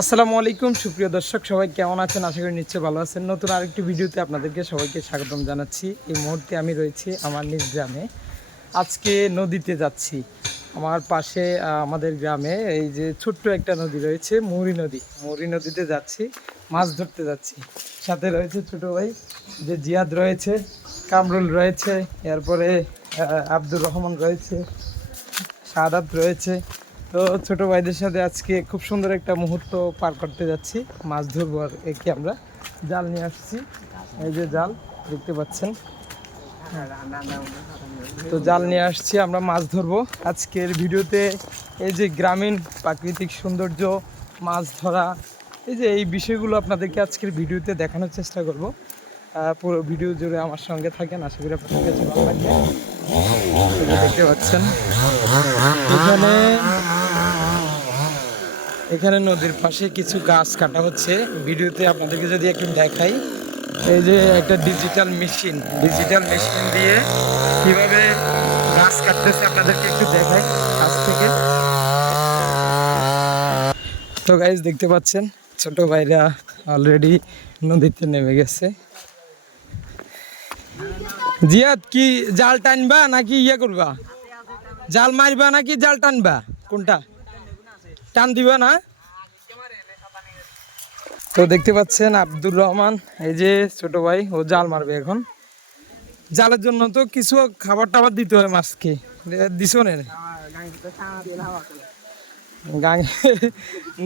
আসসালামু আলাইকুম, সুপ্রিয় দর্শক, সবাই কেমন আছেন? আশা করি নিশ্চয়ই ভালো আছেন। নতুন আরেকটি ভিডিওতে আপনাদেরকে সবাইকে স্বাগতম জানাচ্ছি। এই মুহূর্তে আমি রয়েছি আমার নিজ গ্রামে। আজকে নদীতে যাচ্ছি। আমার পাশে আমাদের গ্রামে এই যে ছোট্ট একটা নদী রয়েছে মুহুরী নদী। মুহুরী নদীতে যাচ্ছি, মাছ ধরতে যাচ্ছি। সাথে রয়েছে ছোটো ভাই, যে জিয়াদ রয়েছে, কামরুল রয়েছে, এরপরে আব্দুর রহমান রয়েছে, সাদাত রয়েছে। তো ছোট ভাইদের সাথে আজকে খুব সুন্দর একটা মুহূর্ত পার করতে যাচ্ছি। মাছ ধরবো আর একে আমরা। জাল নিয়ে আসছি। এই যে জাল, দেখতে পাচ্ছেন? তো জাল নিয়ে আসছি, আমরা মাছ ধরবো। আজকের ভিডিওতে এই যে গ্রামীণ প্রাকৃতিক সৌন্দর্য, মাছ ধরা, এই যে এই বিষয়গুলো আপনাদেরকে আজকের ভিডিওতে দেখানোর চেষ্টা করব। পুরো ভিডিও জুড়ে আমার সঙ্গে থাকেন, আশা করি আপনাদের কাছে ভালো লাগবে। দেখতে পাচ্ছেন? এখানে এখানে নদীর পাশে কিছু গাছ কাটা হচ্ছে। ভিডিওতে আপনাদেরকে যদি একটু দেখাই, এই যে একটা ডিজিটাল মেশিন ডিজিটাল মেশিন দিয়ে কীভাবে গাছ কাটতেছে আপনাদেরকে একটু দেখাই কাছ থেকে। তো গাইজ দেখতে পাচ্ছেন, ছোট ভাইরা অলরেডি নদীতে নেমে গেছে। জিয়াদ, কি জাল টানবা নাকি ইয়ে করবা? জাল মারবা নাকি জাল টানবা? কোনটা? টান দিবা না? তো দেখতে পাচ্ছেন আব্দুর রহমান, এই যে ছোট ভাই, ও জাল মারবে এখন। জালের জন্য তো কিছু খাবার টাবার দিতে হয় মাছকে। গাঙে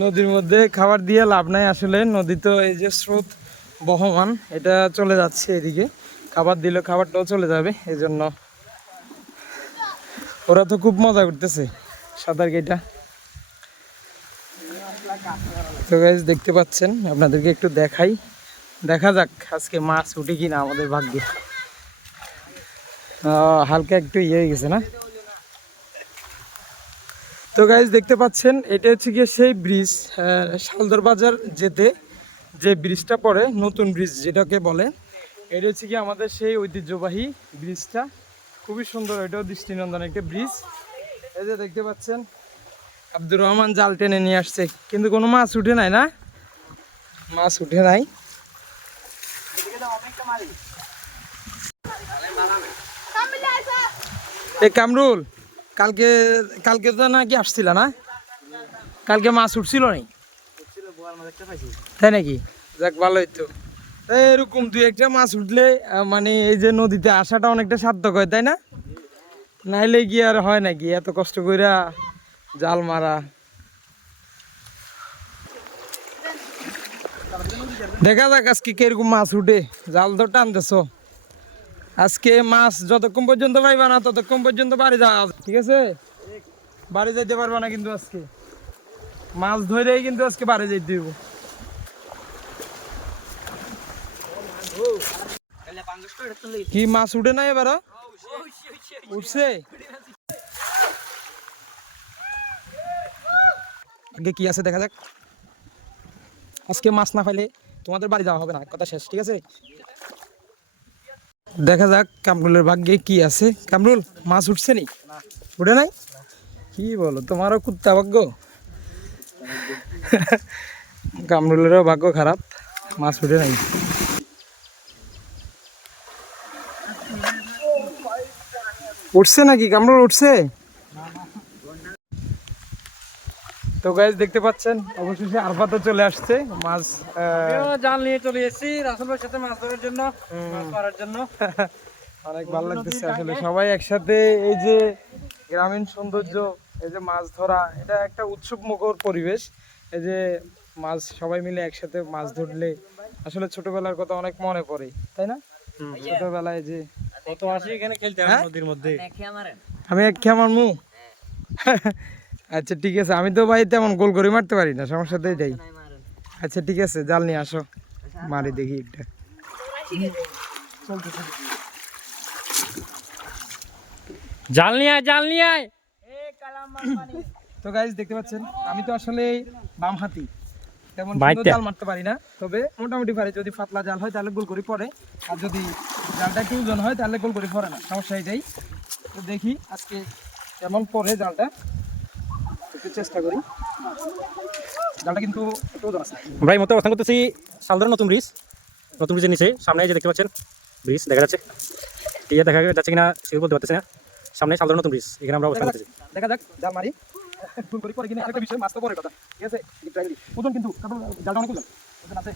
নদীর মধ্যে খাবার দিয়ে লাভ নাই আসলে। নদী তো এই যে স্রোত বহমান, এটা চলে যাচ্ছে এদিকে। খাবার দিলে খাবারটাও চলে যাবে এই জন্য ওরা তো খুব মজা করতেছে সাঁতার কেটা তো গাইজ দেখতে পাচ্ছেন, আপনাদেরকে একটু দেখাই। দেখা যাক আজকে মাছ উঠে কিনা আমাদের ভাগ্যে। হালকা একটু ইয়ে হয়ে গেছে না? তো গাইজ দেখতে পাচ্ছেন, এটা হচ্ছে গিয়ে সেই ব্রিজ শালদর বাজার যেতে যে ব্রিজটা পড়ে, নতুন ব্রিজ যেটাকে বলে, এটা হচ্ছে কি আমাদের সেই ঐতিহ্যবাহী ব্রিজটা খুবই সুন্দর, এটাও দৃষ্টিনন্দন একটা ব্রিজ এই যে দেখতে পাচ্ছেন আব্দুর রহমান জাল টেনে নিয়ে আসছে, কিন্তু কোনো মাছ উঠে নাই না? মাছ উঠে নাই। এ কামরুল, কালকে কালকে তো নাকি আসছিল না? কালকে মাছ উঠছিল নাই তাই নাকি? যাক, ভালোই তো। এই এরকম দুই একটা মাছ উঠলে মানে এই যে নদীতে আসাটা অনেকটা সার্থক হয়, তাই না? নাইলে কি আর হয় নাকি? এত কষ্ট কইরা জাল মারা। দেখা যাক আজকে কীরকম মাছ উঠে। জাল তো টানতেছ। আজকে মাছ যতক্ষণ পর্যন্ত পাইবা না, ততক্ষণ পর্যন্ত বাড়ি যাওয়া। ঠিক আছে? বাড়ি যাইতে পারবা না কিন্তু আজকে। মাছ ধরেই কিন্তু আজকে বাড়ি যাইতে হইব। কি মাছ উঠে না এবার উঠছে? আগে কি আছে দেখা যাক। আজকে মাছ না পাইলে তোমাদের বাড়ি যাওয়া হবে না কথা শেষ ঠিক আছে? দেখা যাক কামরুলের ভাগ্যে কি আছে। কামরুল মাছ উঠছে নি? উঠে নাই? কি বলো তোমারও কুত্তা ভাগ্য। কামরুলেরও ভাগ্য খারাপ মাছ উঠে নাই। উঠছে নাকি? কামরুল উঠছে? তো গাইজ দেখতে পাচ্ছেন অবশেষে আরফাতে চলে আসছে মাছ জাল নিয়ে চলে এসেছি রাসেল সাথে মাছ ধরার জন্য মাছ মারার জন্য। অনেক ভালো লাগতেছে আসলে। সবাই একসাথে এই যে গ্রামীণ সৌন্দর্য এই যে মাছ ধরা এটা একটা উৎসব মুখর পরিবেশ। এই যে মাছ সবাই মিলে একসাথে মাছ ধরলে আসলে ছোটবেলার কথা অনেক মনে পড়ে তাই না? ছোটবেলায় যে কত আসি এখানে খেলতে হ্যাঁ? নদীর মধ্যে। আমি এক খেয়ে আমার মু আচ্ছা ঠিক আছে। আমি তো ভাই তেমন গোল করে মারতে পারি না সমস্যা তো এটাই। আচ্ছা ঠিক আছে জাল নিয়ে আসো। মারি দেখি একটা। জাল নিয়ে আয় জাল নিয়ে আয়। তো গাইজ দেখতে পাচ্ছেন আমি তো আসলে বাম হাতি। তেমন জাল মারতে পারি না তবে মোটামুটি পারি যদি পাতলা জাল হয় তাহলে গোল করে পড়ে। আর যদি জালটা একটু ওজন হয় তাহলে গোল করে পড়ে না সমস্যা এটাই। তো দেখি আজকে কেমন পড়ে জালটা। চেষ্টা করি। জালটা কিন্তু একটু ওজন আছে। আমরা এই মুহূর্তে অবস্থান করতেছি সালদার নতুন ব্রিজ। নতুন ব্রিজের নিচে সামনে যে দেখতে পাচ্ছেন ব্রিজ দেখা যাচ্ছে। ক্লিয়ার দেখা যাচ্ছে কিনা সেও বলতে পারতেছি না। সামনে সালদার নতুন ব্রিজ এখানে আমরা অবস্থান করতেছি। দেখা যাক জাল মারি। ভুল করি পরে আরেকটা বিষয় মাছ তো পরে কথা। ঠিক আছে একটু try করি। ওজন কিন্তু জালটা অনেক ওজন। ওজন আছে।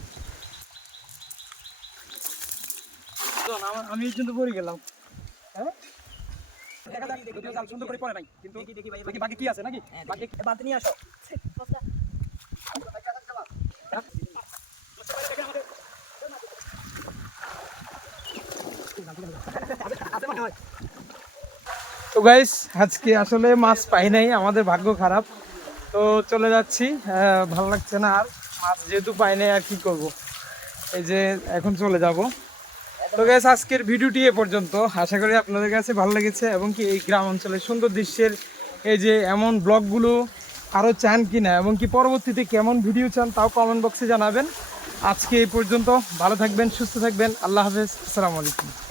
আমি কিন্তু পড়ে গেলাম। হ্যাঁ? দেখা যাক যদিও জাল সুন্দর করে পড়ে নাই কিন্তু দেখি বাকি কি আছে নাকি? বাকি বাদ নিয়ে আসো। তো গাইস আজকে আসলে মাছ পাই নাই আমাদের ভাগ্য খারাপ। তো চলে যাচ্ছি আহ, ভালো লাগছে না আর মাছ যেহেতু পাই নাই আর কি করব? এই যে এখন চলে যাব। তো গ্যাস আজকের ভিডিওটি এ পর্যন্ত। আশা করি আপনাদের কাছে ভালো লেগেছে এবং কি এই গ্রাম অঞ্চলের সুন্দর দৃশ্যের এই যে এমন ব্লগগুলো আরও চান কি না এবং কি পরবর্তীতে কেমন ভিডিও চান তাও কমেন্ট বক্সে জানাবেন। আজকে এই পর্যন্ত। ভালো থাকবেন, সুস্থ থাকবেন। আল্লাহ হাফেজ। আসসালামু আলাইকুম।